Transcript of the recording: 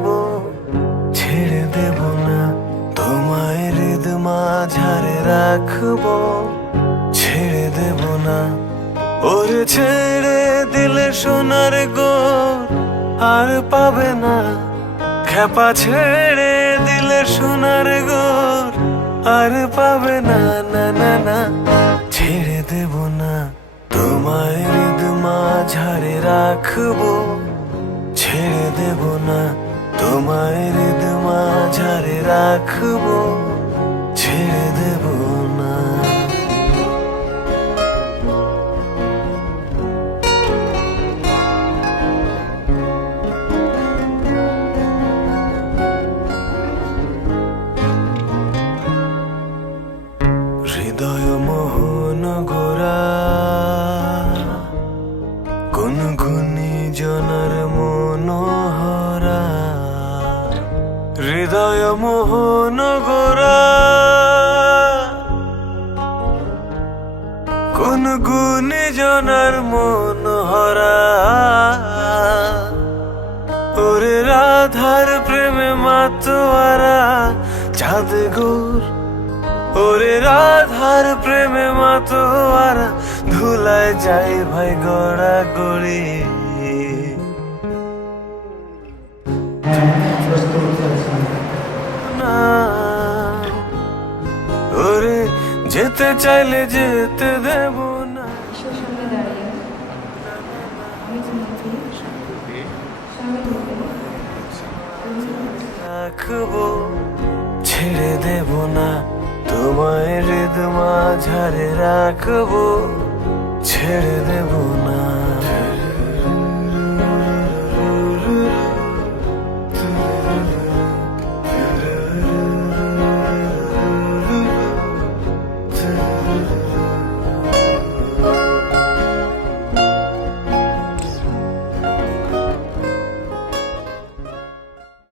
রাখবো, ছেড়ে দেব না তোমায় হৃদ মাঝারে রাখবো, ছেড়ে দেব না। ওরে ছেড়ে দিলে সোনার গোর আর পাবে না, খেপা ছেড়ে দিলে সোনার গোর আর পাবে না, না না না। ছেড়ে দেব না তোমায় হৃদ মাঝারে রাখবো, ছেড়ে দেব না তোমায় হৃদ মাঝারে রাখবো, ছেড়ে দেব না। হৃদয় মোহন গোরা কোন গুণী জনার মনোহরা, হৃদয় মোহন গোরা কোন গুণী জনার মনোহরা। ওরে রাধার প্রেমে মাতোয়ারা চাঁদ গোর, ওরে রাধার প্রেমে মাতোয়ারা ধুলায় যাই ভাই গড়া গড়ি। না ওরে যেতে চাইলে যেতে দেব না। রাখবো, ছেড়ে দেব না তোমায় হৃদ মাঝারে রাখবো, ছেড়ে দেব না।